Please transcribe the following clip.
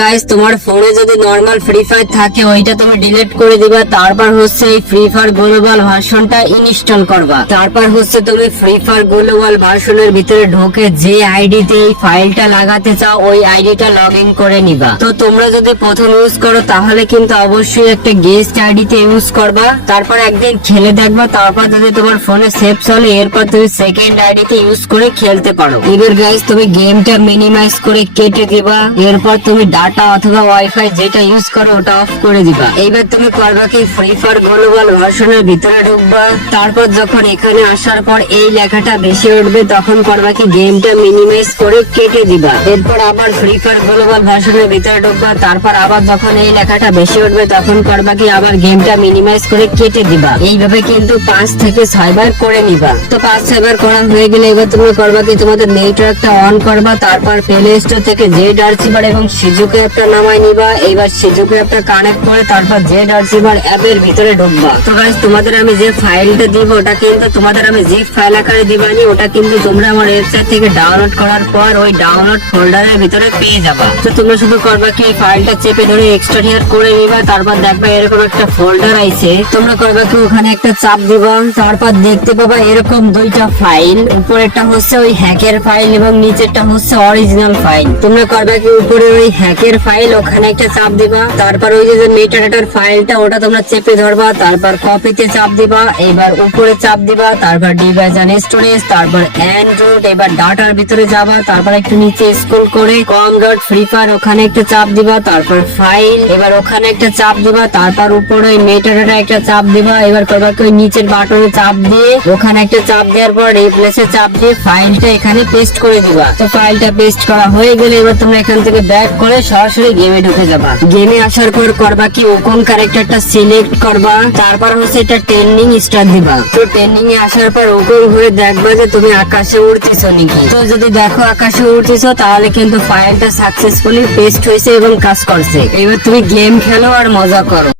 Guys তোমার ফোনে যদি নর্মাল ফ্রি ফায়ার থাকে, ওইটা তুমি ডিলিট করে দিবা। তারপর হচ্ছে এই ফ্রি ফায়ার গ্লোবাল ভার্সনটা ইনস্টল করবা। তারপর হচ্ছে তুমি ফ্রি ফায়ার গ্লোবাল ভার্সনের ভিতরে ঢোকে যে আইডিতে এই ফাইলটা লাগাতে চাও, ওই আইডিটা লগ ইন করে নিবা। তো তোমরা যদি প্রথম ইউজ করো, তাহলে কিন্তু অবশ্যই একটা গেস্ট আইডিতে ইউজ করবা। তারপর একদিন খেলে দেখবা, তারপর যদি তোমার ফোনে সেভ চলে, এরপর তুমি সেকেন্ড আইডিতে ইউজ করে খেলতে পারো। এবার গাইস তুমি গেমটা মিনিমাইজ করে কেটে দিবা। এরপর তুমি ডাটা অথবা ওয়াইফাই যেটা ইউজ করো, ওটা অফ করে দিবা। এইবার তুমি করবা কি ফ্রি ফায়ার গ্লোবাল ভার্সনের ভিতরে ঢুকবা। তারপর যখন এখানে আসার পর এই লেখাটা বেশি উঠবে, তখন করবা কি গেমটা মিনিমাইজ করে কেটে দিবা। এরপর আবার ফ্রি ফায়ার গ্লোবাল ভার্সনের ভিতরে ঢুকবা। তারপর আবার যখন এই লেখাটা বেশি উঠবে, তখন করবা কি, আবার গেমটা মিনিমাইজ করে কেটে দিবা। এইভাবে কিন্তু পাঁচ থেকে ছয়বার করে নিবা। তো পাঁচ ছয়বার করা হয়ে গেলে এবার তুমি করবা কি, তোমাদের নেটওয়ার্কটা অন করবা। তারপর প্লে স্টোর থেকে জেড আর্চিভার এবং সিজুকে অ্যাপটা নামাই নিবা, এইবার সিজুকে অ্যাপটা কানেক্ট করে তারপর জেড আর্চিভার অ্যাপের ভিতরে ঢুকবা। তো গাইস তোমাদের আমি যে ফাইলটা দিব, ওটা কিন্তু তোমাদের আমি জিপ ফাইল আকারে দিবানি ওটা কিন্তু তোমরা আমার ওয়েবসাইট থেকে ডাউনলোড করার পর ওই ডাউনলোড ফোল্ডারের ভিতরে পেয়ে যাবা। তো তোমরা শুধু করবা কি ফাইলটা চেপে ধরে এক্সট্রাক্ট করে নিবা, তারপর দেখবা এরকম একটা ফোল্ডার আইছে। তোমরা করবা কি, ওখানে একটা চাপ দিবা, তারপর দেখতে পাবা এরকম দুইটা ফাইল উপরেরটা হচ্ছে ওই হ্যাকের ফাইল এবং নিচেরটা হচ্ছে অরিজিনাল ফাইল তোমরা করবা কি উপরে ওই হ্যাকের ফাইল ওখানে একটা চাপ দিবা। তারপর ওই যে যে মেটাডাটার ফাইলটা ওটা তোমরা চেপে ধরবা, তারপর কপিতে চাপ দিবা, এবার উপরে চাপ দিবা, তারপর ডিভাইস এন্ড স্টোরেজ তারপর অ্যান্ড্রয়েড এবার ডাটার ভিতরে যাবা, তারপর একটু নিচে স্ক্রল করে কম ডট ফ্রি ফায়ার ওখানে একটা চাপ দিবা, তারপর ফাইল এবার ওখানে একটা চাপ দিবা, তারপর উপরে ওই মেটাডাটা একটা চাপ দিবা, এবার করবা কি ওই নিচের বাটনে চাপ দিয়ে, ওখানে একটা চাপ দেওয়ার পর রিপ্লেসে চাপ দিয়ে ফাইলটা এখানে পেস্ট করে দিবা। তো ফাইলটা পেস্ট করা হয়ে গেলে এবার তোমরা এখান থেকে ব্যাক করে সরাসরি গেমে ঢুকে যাবা। গেমে আসার পর করবা কি ওকন ক্যারেক্টারটা সিলেক্ট করবা, তারপর হচ্ছে এটা ট্রেন্ডিং স্টার্ট দিবা। তো ট্রেন্ডিং এ আসার পর ওকন হয়ে দেখবা যে তুমি আকাশে উড়তেছো নাকি। তো যদি দেখো আকাশে উড়তেছো, তাহলে কিন্তু ফাইলটা সাকসেসফুলি পেস্ট হয়েছে এবং কাজ করছে। এবার তুমি গেম খেলো আর মজা করো।